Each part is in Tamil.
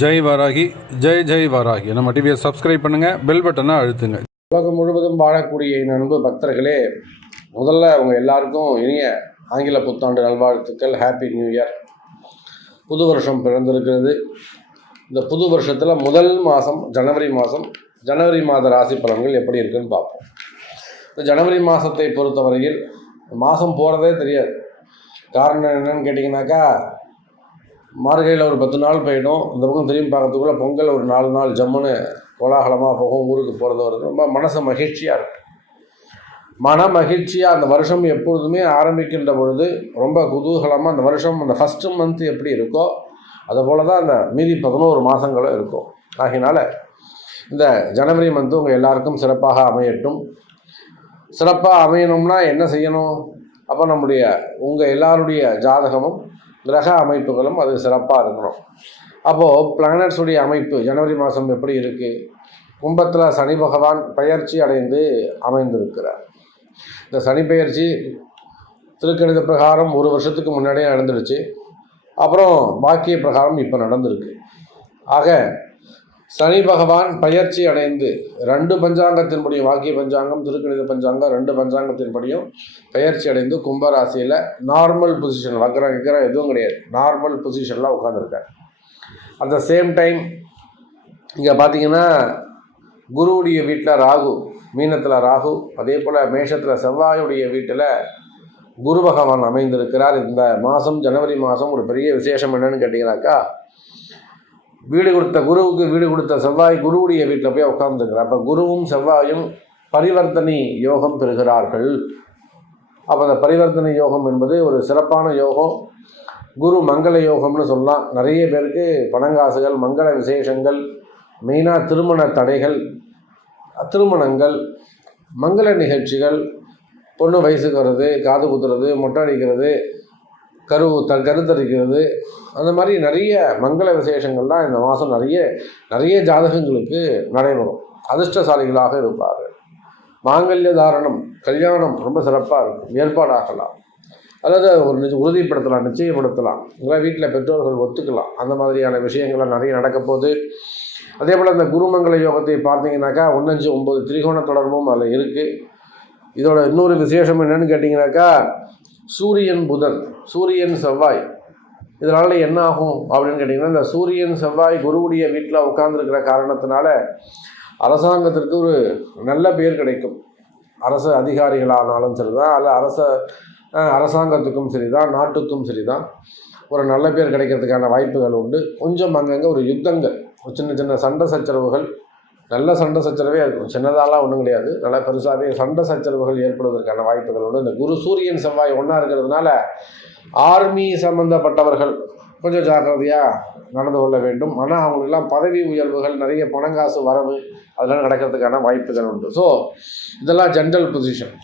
ஜெய் வாராகி ஜெய் ஜெய் வராகி. நம்ம டிவியை சப்ஸ்கிரைப் பண்ணுங்கள் பெல் பட்டனை அழுத்துங்க. உலகம் முழுவதும் வாழக்கூடிய என் அன்பு பக்தர்களே முதல்ல அவங்க எல்லாருக்கும் இனிய ஆங்கில புத்தாண்டு நல்வாழ்த்துக்கள். ஹாப்பி நியூ இயர் புது வருஷம் பிறந்திருக்கிறது. இந்த புது வருஷத்தில் முதல் மாதம் ஜனவரி மாதம் ஜனவரி மாத ராசி பலன்கள் எப்படி இருக்குன்னு பார்ப்போம். இந்த ஜனவரி மாதத்தை பொறுத்தவரையில் மாதம் போகிறதே தெரியாது. காரணம் என்னன்னு கேட்டிங்கனாக்கா மார்கழியில் ஒரு பத்து நாள் போயிடும். இந்த பக்கம் திரும்பி பார்க்கறதுக்குள்ளே பொங்கல் ஒரு நாலு நாள் ஜம்முன்னு கோலாகலமாக போகும் ஊருக்கு போகிறது வருது ரொம்ப மனசு மகிழ்ச்சியாக இருக்கும். மன மகிழ்ச்சியாக அந்த வருஷம் எப்பொழுதுமே ஆரம்பிக்கின்ற பொழுது ரொம்ப குதூகலமாக அந்த வருஷம் அந்த ஃபஸ்ட்டு மந்த் எப்படி இருக்கோ அது போல தான் அந்த மீதி பதினோரு மாதங்களும் இருக்கும். ஆகினால இந்த ஜனவரி மந்த்து உங்கள் எல்லாருக்கும் சிறப்பாக அமையட்டும். சிறப்பாக அமையணும்னா என்ன செய்யணும்? அப்போ நம்முடைய உங்கள் எல்லாருடைய ஜாதகமும் கிரக அமைப்புகளும் அது சிறப்பாக இருக்கணும். அப்போது பிளானட்ஸுடைய அமைப்பு ஜனவரி மாதம் எப்படி இருக்குது கும்பத்தில் சனி பகவான் பயிற்சி அடைந்து அமைந்திருக்கிறார். இந்த சனி பெயர்ச்சி திருக்கணித பிரகாரம் ஒரு வருஷத்துக்கு முன்னாடியே நடந்துடுச்சு. அப்புறம் பாக்கிய பிரகாரம் இப்போ நடந்திருக்கு. ஆக சனி பகவான் பயிற்சி அடைந்து ரெண்டு பஞ்சாங்கத்தின்படியும் வாக்கிய பஞ்சாங்கம் திருக்கணித பஞ்சாங்கம் ரெண்டு பஞ்சாங்கத்தின்படியும் பயிற்சி அடைந்து கும்பராசியில் நார்மல் பொசிஷன் வக்கரம் கிக்கரம் எதுவும் கிடையாது. நார்மல் பொசிஷனில் உட்காந்துருக்கார் அட் த சேம் டைம் இங்கே பார்த்தீங்கன்னா குருவுடைய வீட்டில் ராகு மீனத்தில் ராகு அதே போல் மேஷத்தில் செவ்வாயுடைய வீட்டில் குரு பகவான் அமைந்திருக்கிறார். இந்த மாதம் ஜனவரி மாதம் ஒரு பெரிய விசேஷம் என்னன்னு கேட்டிங்கனாக்கா வீடு கொடுத்த குருவுக்கு வீடு கொடுத்த செவ்வாய் குருவுடைய வீட்டில் போய் உட்காந்துருக்கிறார் அப்போ குருவும் செவ்வாயும் பரிவர்த்தனை யோகம் பெறுகிறார்கள். அப்போ அந்த பரிவர்த்தனை யோகம் என்பது ஒரு சிறப்பான யோகம். குரு மங்கள யோகம்னு சொல்லலாம். நிறைய பேருக்கு பணங்காசுகள் மங்கள விசேஷங்கள் மெயினாக திருமண தடைகள் திருமணங்கள் மங்கள நிகழ்ச்சிகள் பொண்ணு வயசுக்கு வர்றது காது குத்துறது மொட்டை அடிக்கிறது கரு த கருத்தரிக்கிறது. அந்த மாதிரி நிறைய மங்கள விசேஷங்கள்லாம் இந்த மாதம் நிறைய நிறைய ஜாதகங்களுக்கு நடைபெறும். அதிர்ஷ்டசாலிகளாக இருப்பார் மாங்கல்ய தாரணம் கல்யாணம் ரொம்ப சிறப்பாக இருக்கும். ஏற்பாடாகலாம். அல்லது ஒரு நிஜ உறுதிப்படுத்தலாம் நிச்சயப்படுத்தலாம். இல்லை வீட்டில் பெற்றோர்கள் ஒத்துக்கலாம். அந்த மாதிரியான விஷயங்கள்லாம் நிறைய நடக்க போகுது. அதே போல் இந்த குருமங்கல யோகத்தை பார்த்தீங்கன்னாக்கா ஒன்றஞ்சு ஒம்பது திரிகோண தொடர்பும் அதில் இருக்குது இதோட இன்னொரு விசேஷம் என்னன்னு கேட்டிங்கனாக்கா சூரியன் புதன் சூரியன் செவ்வாய். இதனால் என்ன ஆகும் அப்படின்னு கேட்டிங்கன்னா இந்த சூரியன் செவ்வாய் குருவுடைய வீட்டில் உட்கார்ந்துருக்கிற காரணத்தினால அரசாங்கத்திற்கு ஒரு நல்ல பேர் கிடைக்கும். அரசு அதிகாரிகளானாலும் சரி தான் அல்ல அரச அரசாங்கத்துக்கும் சரி தான் நாட்டுக்கும் சரி தான் ஒரு நல்ல பேர் கிடைக்கிறதுக்கான வாய்ப்புகள் உண்டு. கொஞ்சம் அங்கங்கே ஒரு யுத்தங்கள் ஒரு சின்ன சின்ன சண்டை சச்சரவுகள் நல்ல சண்டை சச்சரவே இருக்கும். சின்னதாலாம் ஒன்றும் கிடையாது. நல்லா பெருசாகவே சண்டை சச்சரவுகள் ஏற்படுவதற்கான வாய்ப்புகள் உண்டு இந்த குரு சூரியன் செவ்வாய் ஒன்றா இருக்கிறதுனால ஆர்மி சம்பந்தப்பட்டவர்கள் கொஞ்சம் ஜாக்கிரதையாக நடந்து கொள்ள வேண்டும். ஆனால் அவங்களுக்கெல்லாம் பதவி உயர்வுகள் நிறைய பணங்காசு வரவு அதெல்லாம் நடக்கிறதுக்கான வாய்ப்புகள் உண்டு. ஸோ இதெல்லாம் ஜென்ரல் பொசிஷன்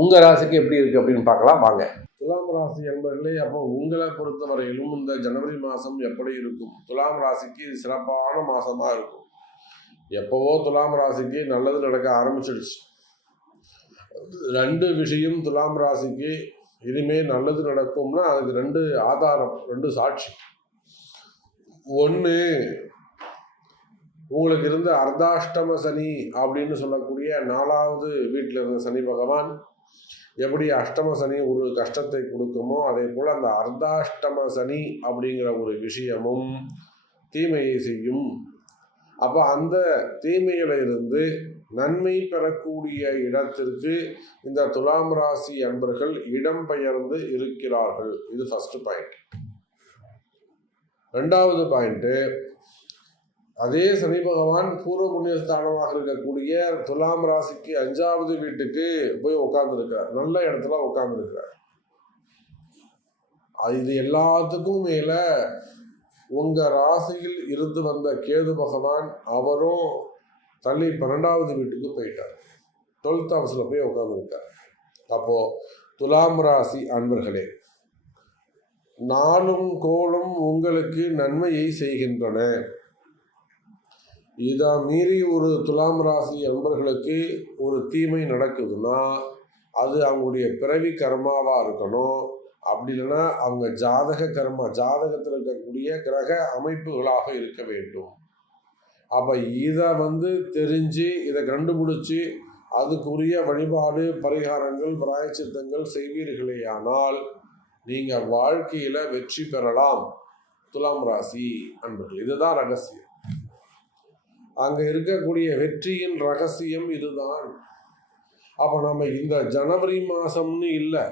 உங்கள் ராசிக்கு எப்படி இருக்குது அப்படின்னு பார்க்கலாம். வாங்க. துலாம் ராசி என்பர்களே அப்போ உங்களை பொறுத்தவரையிலும் இந்த ஜனவரி மாதம் எப்படி இருக்கும்? துலாம் ராசிக்கு இது சிறப்பான மாதமாக இருக்கும். எப்போவோ துலாம் ராசிக்கு நல்லது நடக்க ஆரம்பிச்சிடுச்சு. ரெண்டு விஷயம் துலாம் ராசிக்கு இனிமே நல்லது நடக்கும்னா அதுக்கு ரெண்டு ஆதாரம் ரெண்டு சாட்சி. ஒன்று உங்களுக்கு இருந்த அர்த்தாஷ்டம சனி அப்படின்னு சொல்லக்கூடிய நாலாவது வீட்டில் இருந்த சனி பகவான் எப்படி அஷ்டம சனி ஒரு கஷ்டத்தை கொடுக்குமோ அதே போல் அந்த அர்த்தாஷ்டம சனி அப்படிங்கிற ஒரு விஷயமும் தீமையை செய்யும். அப்போ அந்த தீமைகளிலிருந்து இருந்து நன்மை பெறக்கூடிய இடத்திற்கு இந்த துலாம் ராசி அன்பர்கள் இடம்பெயர்ந்து இருக்கிறார்கள். இது ஃபஸ்ட்டு பாயிண்ட் ரெண்டாவது பாயிண்ட்டு அதே சனி பகவான் பூர்வ புண்ணியஸ்தானமாக இருக்கக்கூடிய துலாம் ராசிக்கு அஞ்சாவது வீட்டுக்கு போய் உட்கார்ந்துருக்கிறார் நல்ல இடத்துல உட்கார்ந்துருக்கிறார் இது எல்லாத்துக்கும் மேல உங்க ராசியில் இருந்து வந்த கேது பகவான் அவரும் தள்ளி பன்னெண்டாவது வீட்டுக்கு போயிட்டார். டுவெல்த் ஹவுஸில் போய் உட்காந்துருக்கார் அப்போ துலாம் ராசி அன்பர்களே நாளும் கோளும் உங்களுக்கு நன்மையை செய்கின்றன. இதை மீறி ஒரு துலாம் ராசி அன்பர்களுக்கு ஒரு தீமை நடக்குதுன்னா அது அவங்களுடைய பிறவி கர்மாவாக இருக்கணும். அப்படி இல்லைன்னா அவங்க ஜாதக கர்மா ஜாதகத்தில் இருக்கக்கூடிய கிரக அமைப்புகளாக இருக்க வேண்டும். அப்போ இதை வந்து தெரிஞ்சு இதை கண்டுபிடிச்சி அதுக்குரிய வழிபாடு பரிகாரங்கள் பிராயச்சித்தங்கள் செய்வீர்களேயானால் நீங்கள் வாழ்க்கையில் வெற்றி பெறலாம். துலாம் ராசி அன்பர்கள் இதுதான் ரகசியம். அங்கே இருக்கக்கூடிய வெற்றியின் ரகசியம் இதுதான். அப்போ நம்ம இந்த ஜனவரி மாதம்னு இல்லை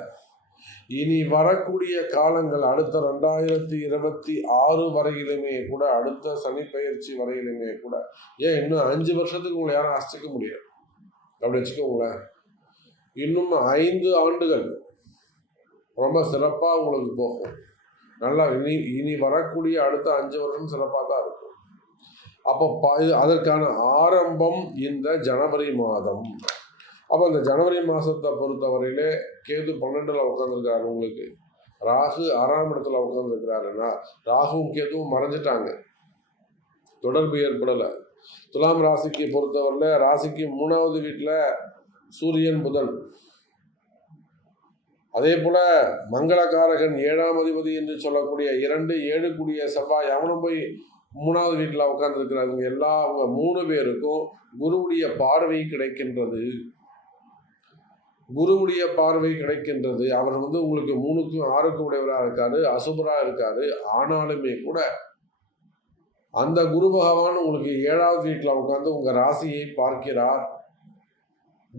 இனி வரக்கூடிய காலங்கள் அடுத்த ரெண்டாயிரத்தி இருபத்தி ஆறு வரையிலுமே கூட அடுத்த சனிப்பயிற்சி வரையிலுமே கூட ஏன் இன்னும் அஞ்சு வருஷத்துக்கு உங்களை யாரும் அசைக்க முடியாது? அப்படி வச்சுக்கோங்களேன். இன்னும் ஐந்து ஆண்டுகள். ரொம்ப சிறப்பாக உங்களுக்கு போகும். நல்லா இனி இனி வரக்கூடிய அடுத்த அஞ்சு வருஷம் சிறப்பாக தான் இருக்கும். அப்போ ப இது அதற்கான ஆரம்பம் இந்த ஜனவரி மாதம். அப்போ இந்த ஜனவரி மாதத்தை பொறுத்தவரையிலே கேது பன்னெண்டில் உட்காந்துருக்காரு உங்களுக்கு. ராகு ஆறாம் இடத்துல உட்காந்துருக்கிறாருன்னா ராகுவும் கேதுவும் மறைஞ்சிட்டாங்க. தொடர்பு ஏற்படலை. துலாம் ராசிக்கு பொறுத்தவரையில் ராசிக்கு மூணாவது வீட்டில் சூரியன் புதன். அதே போல மங்களகாரகன் ஏழாம் அதிபதி என்று சொல்லக்கூடிய இரண்டு ஏழு கூடிய செவ்வாய் அவனும் போய் மூணாவது வீட்டில் உட்காந்துருக்கிறாங்க எல்லா அவங்க மூணு பேருக்கும் குருவுடைய பார்வை கிடைக்கின்றது. குருவுடைய பார்வை கிடைக்கின்றது. அவர் வந்து உங்களுக்கு மூணுக்கும் ஆறுக்கும் உடையவராக இருக்காரு அசுபராக இருக்காரு. ஆனாலுமே கூட அந்த குரு பகவான் உங்களுக்கு ஏழாவது வீட்டில் உட்காந்து உங்கள் ராசியை பார்க்கிறார்.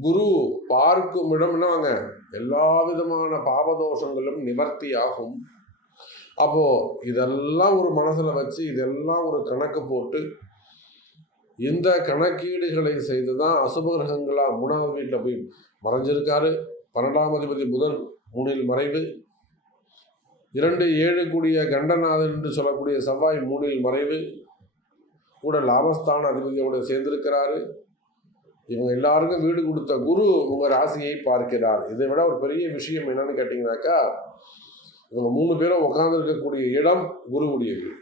குரு பார்க்கும் இடம் எல்லா விதமான பாவதோஷங்களும் நிவர்த்தி ஆகும் அப்போது இதெல்லாம் ஒரு மனசில் வச்சு இதெல்லாம் ஒரு கணக்கு போட்டு இந்த கணக்கீடுகளை செய்து தான் அசுப கிரகங்களா மூணாவது வீட்டில் போய் மறைஞ்சிருக்காரு. பன்னெண்டாம் அதிபதி புதன் மூணில் மறைவு. இரண்டு ஏழு கூடிய கண்டநாதன் என்று சொல்லக்கூடிய செவ்வாய் மூணில் மறைவு. கூட லாபஸ்தான அதிபதியோடு சேர்ந்திருக்கிறாரு. இவங்க எல்லாருக்கும் வீடு கொடுத்த குரு உங்கள் ராசியை பார்க்கிறார். இதை விட ஒரு பெரிய விஷயம் என்னன்னு கேட்டிங்கனாக்கா இவங்க மூணு பேரும் உட்கார்ந்துருக்கக்கூடிய இடம் குருவுடைய வீடு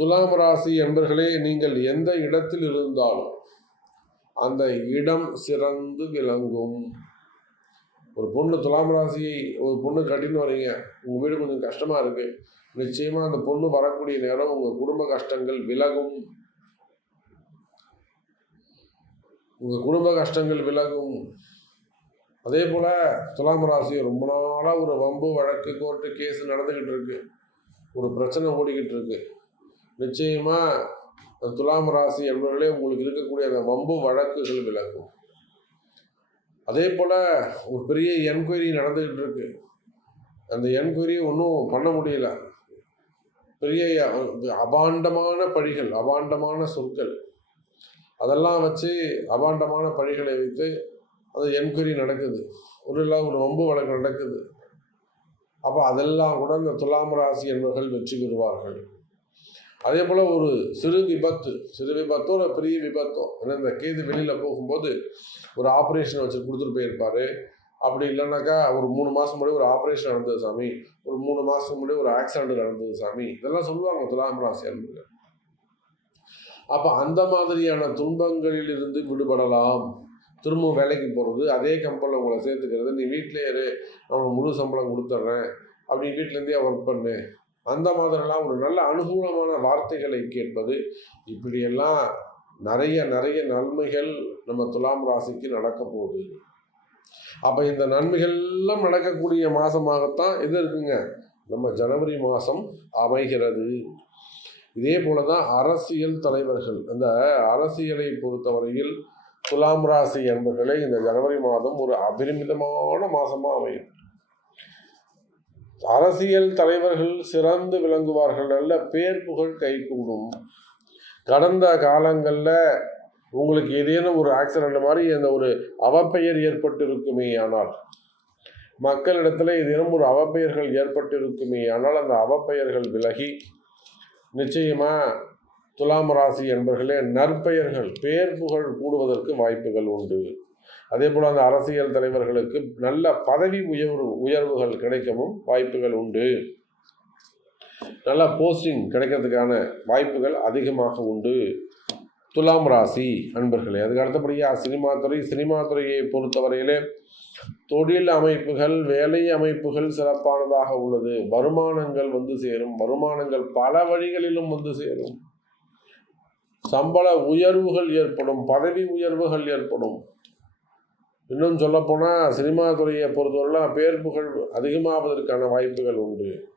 துலாம் ராசி என்பர்களே நீங்கள் எந்த இடத்தில் இருந்தாலும் அந்த இடம் சிறந்து விளங்கும். ஒரு பொண்ணு துலாம் ராசியை ஒரு பொண்ணு கட்டின்னு வரீங்க உங்கள் வீடு கொஞ்சம் கஷ்டமாக இருக்கு. நிச்சயமாக அந்த பொண்ணு வரக்கூடிய நேரம் உங்கள் குடும்ப கஷ்டங்கள் விலகும். உங்கள் குடும்ப கஷ்டங்கள் விலகும். அதே போல் துலாம் ராசி ரொம்ப நாளாக ஒரு வம்பு வழக்கு கோர்ட்டு கேஸ் நடந்துக்கிட்டு இருக்கு. ஒரு பிரச்சனை ஓடிக்கிட்டு இருக்குது நிச்சயமாக அந்த துலாம் ராசி என்பவர்களே உங்களுக்கு இருக்கக்கூடிய அந்த வம்பு வழக்குகள் விளக்கும் அதே போல் ஒரு பெரிய என்கொயரி நடந்துக்கிட்டு இருக்கு அந்த என்கொயரி ஒன்றும் பண்ண முடியல. பெரிய அபாண்டமான பழிகள் அபாண்டமான சொற்கள். அதெல்லாம் வச்சு அபாண்டமான பழிகளை வைத்து அந்த என்கொயரி நடக்குது. ஒரு இல்லை ஒரு வம்பு வழக்கு நடக்குது. அப்போ அதெல்லாம் கூட இந்த துலாம் ராசி என்பவர்கள் வெற்றி பெறுவார்கள். அதே போல் ஒரு சிறு விபத்து சிறு விபத்தோ ஒரு பெரிய விபத்தோ ஏன்னா இந்த கேது வெளியில் போகும்போது ஒரு ஆப்ரேஷன் வச்சு கொடுத்துட்டு போயிருப்பார். அப்படி இல்லைனாக்கா ஒரு மூணு மாதம் முன்னாடி ஒரு ஆப்ரேஷன் நடந்தது சாமி. ஒரு மூணு மாதம் முன்னாடி ஒரு ஆக்சிடென்ட் நடந்தது சாமி. இதெல்லாம் சொல்லுவாங்க துலாம் ராசி அப்போ அந்த மாதிரியான துன்பங்களில் இருந்து விடுபடலாம். திரும்பவும் வேலைக்கு போகிறது அதே கம்பெனியில் உங்களை சேர்த்துக்கிறது. நீ வீட்டிலே இரு நான் முழு சம்பளம் கொடுத்துட்றேன் அப்படி வீட்டிலேருந்தே ஒர்க் பண்ணு. அந்த மாதிரிலாம் ஒரு நல்ல அனுகூலமான வார்த்தைகளை கேட்பது. இப்படியெல்லாம் நிறைய நிறைய நன்மைகள் நம்ம துலாம் ராசிக்கு நடக்க போகுது. அப்போ இந்த நன்மைகள் எல்லாம் நடக்கக்கூடிய மாதமாகத்தான் இது இருக்குங்க? நம்ம ஜனவரி மாதம் அமைகிறது. இதே போல தான் அரசியல் தலைவர்கள் அந்த அரசியலை பொறுத்தவரையில் துலாம் ராசி என்பர்களே இந்த ஜனவரி மாதம் ஒரு அபரிமிதமான மாதமாக அமையும். அரசியல் தலைவர்கள் சிறந்து விளங்குவார்கள் நல்ல பேர் புகழ் கைகூடும் கடந்த காலங்களில் உங்களுக்கு ஏதேனும் ஒரு ஆக்சிடென்ட் மாதிரி அந்த ஒரு அவப்பெயர் ஏற்பட்டிருக்குமே ஆனால் மக்களிடத்தில் ஏதேனும் ஒரு அவப்பெயர்கள் ஏற்பட்டிருக்குமே ஆனால் அந்த அவப்பெயர்கள் விலகி நிச்சயமாக துலாம் ராசி என்பர்களே நற்பெயர்கள் பேர் புகழ் கூடுவதற்கு வாய்ப்புகள் உண்டு. அதே போல் அந்த அரசியல் தலைவர்களுக்கு நல்ல பதவி உயர்வு உயர்வுகள் கிடைக்கவும் வாய்ப்புகள் உண்டு. நல்ல போஸ்டிங் கிடைக்கிறதுக்கான வாய்ப்புகள் அதிகமாக உண்டு. துலாம் ராசி அன்பர்களே அதுக்கு அடுத்தபடியாக சினிமா துறை சினிமா துறையை பொறுத்தவரையிலே தொழில் அமைப்புகள் வேலை அமைப்புகள் சிறப்பானதாக உள்ளது. வருமானங்கள் வந்து சேரும். வருமானங்கள் பல வழிகளிலும் வந்து சேரும். சம்பள உயர்வுகள் ஏற்படும். பதவி உயர்வுகள் ஏற்படும். இன்னும் சொல்லப்போனால் சினிமா துறையை பொறுத்தவரைலாம் பேர் புகழ் அதிகமாவதற்கான வாய்ப்புகள் உண்டு.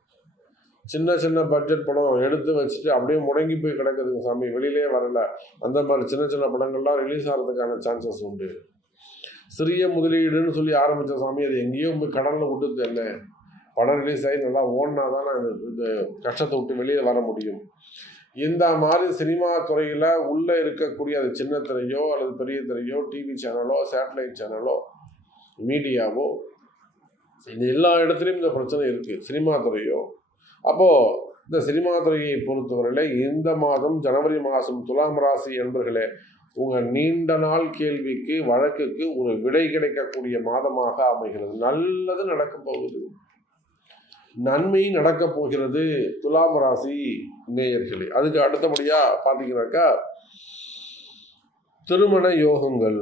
சின்ன சின்ன பட்ஜெட் படம் எடுத்து வச்சுட்டு அப்படியே முடங்கி போய் கிடக்குதுங்க சாமி. வெளியிலே வரல. அந்த மாதிரி சின்ன சின்ன படங்கள்லாம் ரிலீஸ் ஆகிறதுக்கான சான்சஸ் உண்டு. சிறிய முதலீடுன்னு சொல்லி ஆரம்பித்த சாமி அது எங்கேயோ போய் கடலில் விட்டு என்ன? படம் ரிலீஸ் ஆகி நல்லா ஓடினா தான் நான் இந்த- இந்த கஷ்டத்தை விட்டு வெளியே வர முடியும். இந்த மாதிரி சினிமா துறையில் உள்ளே இருக்கக்கூடிய அது சின்ன திரையோ அல்லது பெரிய திரையோ டிவி சேனலோ சேட்டலைட் சேனலோ மீடியாவோ இந்த எல்லா இடத்துலையும் இந்த பிரச்சனை இருக்குது சினிமா துறையோ. அப்போது இந்த சினிமா துறையை பொறுத்தவரையில் இந்த மாதம் ஜனவரி மாதம் துலாம் ராசி என்பர்களே உங்கள் நீண்ட நாள் கேள்விக்கு வழக்குக்கு ஒரு விடை கிடைக்கக்கூடிய மாதமாக அமைகிறது. நல்லது நடக்கும் போகுது. நன்மை நடக்கப் போகிறது துலாம் ராசி நேயர்களே. அதுக்கு அடுத்தபடியாக பார்த்தீங்கன்னாக்கா திருமண யோகங்கள்.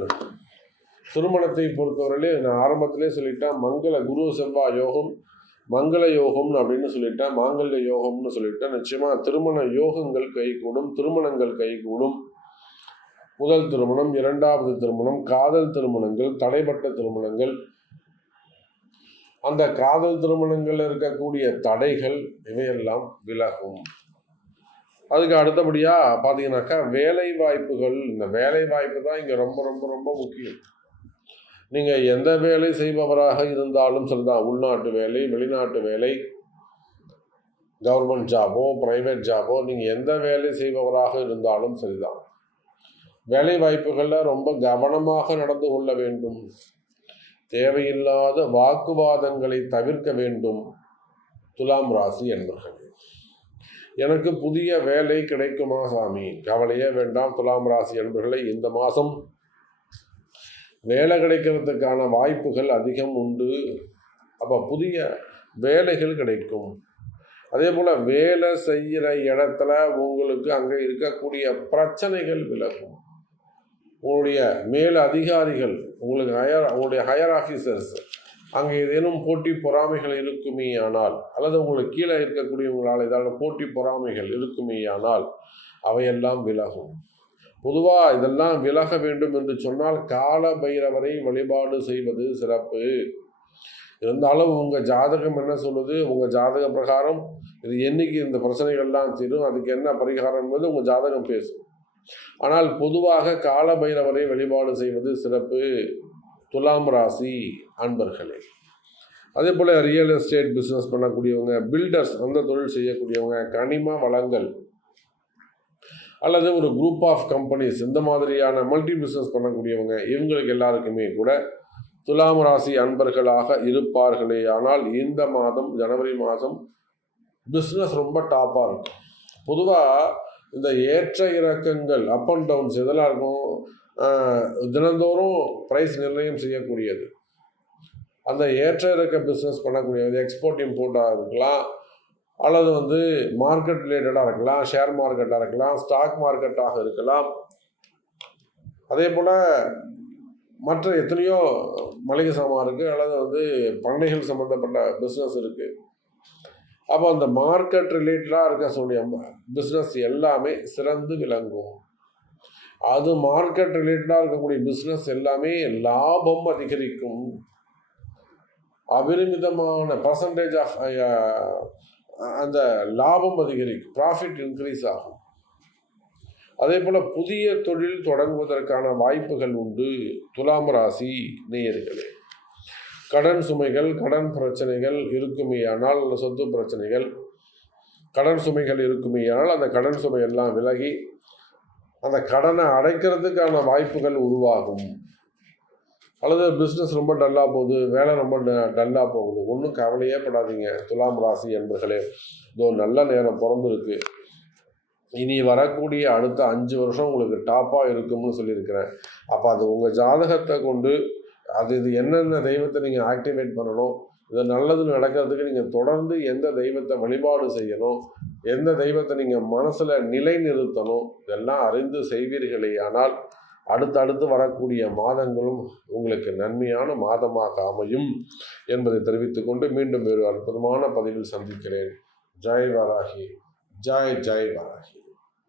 திருமணத்தை பொறுத்தவரையிலே நான் ஆரம்பத்திலே சொல்லிட்டேன் மங்கள குரு செவ்வாய் யோகம் மங்கள யோகம்னு அப்படின்னு சொல்லிட்டேன் மாங்கல்ய யோகம்னு சொல்லிட்டேன். நிச்சயமாக திருமண யோகங்கள் கைகூடும் திருமணங்கள் கைகூடும். முதல் திருமணம் இரண்டாவது திருமணம் காதல் திருமணங்கள் தடைப்பட்ட திருமணங்கள் அந்த காதல் திருமணங்கள் இருக்கக்கூடிய தடைகள் இவையெல்லாம் விலகும். அதுக்கு அடுத்தபடியாக பார்த்தீங்கன்னாக்கா வேலை வாய்ப்புகள் இந்த வேலை வாய்ப்பு தான் இங்கே ரொம்ப ரொம்ப ரொம்ப முக்கியம். நீங்கள் எந்த வேலை செய்பவராக இருந்தாலும் சரிதான் உள்நாட்டு வேலை வெளிநாட்டு வேலை கவர்மெண்ட் ஜாபோ ப்ரைவேட் ஜாபோ நீங்கள் எந்த வேலை செய்பவராக இருந்தாலும் சரிதான் வேலை வாய்ப்புகளில் ரொம்ப கவனமாக நடந்து கொள்ள வேண்டும். தேவையில்லாத வாக்குவாதங்களை தவிர்க்க வேண்டும் துலாம் ராசி என்பர்கள். எனக்கு புதிய வேலை கிடைக்குமா சாமி? கவலையே வேண்டாம் துலாம் ராசி என்பர்களை இந்த மாதம் வேலை கிடைக்கிறதுக்கான வாய்ப்புகள் அதிகம் உண்டு. அப்போ புதிய வேலைகள் கிடைக்கும். அதே போல் வேலை செய்கிற இடத்துல உங்களுக்கு அங்கே இருக்கக்கூடிய பிரச்சனைகள் விலகும். உங்களுடைய மேல் அதிகாரிகள் உங்களுக்கு ஹையர் உங்களுடைய ஹையர் ஆஃபீஸர்ஸ் அங்கே ஏதேனும் போட்டி பொறாமைகள் இருக்குமே ஆனால் அல்லது உங்களுக்கு கீழே இருக்கக்கூடியவங்களால் ஏதாவது போட்டி பொறாமைகள் இருக்குமே ஆனால் அவையெல்லாம் விலகும். பொதுவாக இதெல்லாம் விலக வேண்டும் என்று சொன்னால் கால பைரவரை வழிபாடு செய்வது சிறப்பு. இருந்தாலும் உங்கள் ஜாதகம் என்ன சொல்லுது? உங்கள் ஜாதக பிரகாரம் இது என்றைக்கு இந்த பிரச்சனைகள்லாம் தீரும் அதுக்கு என்ன பரிகாரம் என்பது உங்கள் ஜாதகம் பேசும். ஆனால் பொதுவாக கால பைரவரை வழிபாடு செய்வது சிறப்பு. துலாம் ராசி அன்பர்களே அதே போல் ரியல் எஸ்டேட் பிஸ்னஸ் பண்ணக்கூடியவங்க பில்டர்ஸ் அந்த தொழில் செய்யக்கூடியவங்க கனிம வளங்கள் அல்லது ஒரு குரூப் ஆஃப் கம்பெனிஸ் இந்த மாதிரியான மல்டி பிஸ்னஸ் பண்ணக்கூடியவங்க இவங்களுக்கு எல்லாருக்குமே கூட துலாம் ராசி அன்பர்களாக இருப்பார்களே. ஆனால் இந்த மாதம் ஜனவரி மாதம் பிஸ்னஸ் ரொம்ப டாப்பாக இருக்கும். பொதுவாக இந்த ஏற்ற இறக்கங்கள் அப் அண்ட் டவுன்ஸ் இதெல்லாம் இருக்கும்? தினந்தோறும் ப்ரைஸ் நிர்ணயம் செய்யக்கூடியது. அந்த ஏற்ற இறக்க பிஸ்னஸ் பண்ணக்கூடியது எக்ஸ்போர்ட் இம்போர்ட்டாக இருக்கலாம். அல்லது வந்து மார்க்கெட் ரிலேட்டடாக இருக்கலாம் ஷேர் மார்க்கெட்டாக இருக்கலாம் ஸ்டாக் மார்க்கெட்டாக இருக்கலாம். அதே போல் மற்ற எத்தனையோ மளிகை சாமான் இருக்குது அல்லது வந்து பண்ணைகள் சம்மந்தப்பட்ட பிஸ்னஸ் இருக்குது அப்போ அந்த மார்க்கெட் ரிலேட்டடாக இருக்கக்கூடிய பிஸ்னஸ் எல்லாமே சிறந்து விளங்கும். அது மார்க்கெட் ரிலேட்டடாக இருக்கக்கூடிய பிஸ்னஸ் எல்லாமே லாபம் அதிகரிக்கும். அபரிமிதமான பர்சன்டேஜ் ஆஃப் அந்த லாபம் அதிகரிக்கும். ப்ராஃபிட் இன்க்ரீஸ் ஆகும். அதே போல் புதிய தொழில் தொடங்குவதற்கான வாய்ப்புகள் உண்டு. துலாம் ராசி நேயர்களே. கடன் சுமைகள் கடன் பிரச்சனைகள் இருக்குமேயானால் உள்ள சொத்து பிரச்சனைகள் கடன் சுமைகள் இருக்குமேயானால் அந்த கடன் சுமை எல்லாம் விலகி அந்த கடனை அடைக்கிறதுக்கான வாய்ப்புகள் உருவாகும். அல்லது பிஸ்னஸ் ரொம்ப டல்லாக போகுது வேலை ரொம்ப டல்லாக போகுது. ஒன்றும் கவலையே படாதீங்க. துலாம் ராசி என்பர்களே இதோ நல்ல நேரம் பிறந்திருக்கு. இனி வரக்கூடிய அடுத்த அஞ்சு வருஷம் உங்களுக்கு டாப்பாக இருக்கும்னு சொல்லியிருக்கிறேன். அப்போ அது உங்கள் ஜாதகத்தை கொண்டு அது இது என்னென்ன தெய்வத்தை நீங்கள் ஆக்டிவேட் பண்ணணும் இது நல்லது நடக்கிறதுக்கு நீங்கள் தொடர்ந்து எந்த தெய்வத்தை வழிபாடு செய்யணும் எந்த தெய்வத்தை நீங்கள் மனசில் நிலைநிறுத்தணும் இதெல்லாம் அறிந்து செய்வீர்களே. ஆனால் அடுத்தடுத்து வரக்கூடிய மாதங்களும் உங்களுக்கு நன்மையான மாதமாக அமையும் என்பதை தெரிவித்துக்கொண்டு மீண்டும் ஒரு அற்புதமான பதிவில் சந்திக்கிறேன். ஜெய் வராகி. ஜாய் ஜெய் வராகி.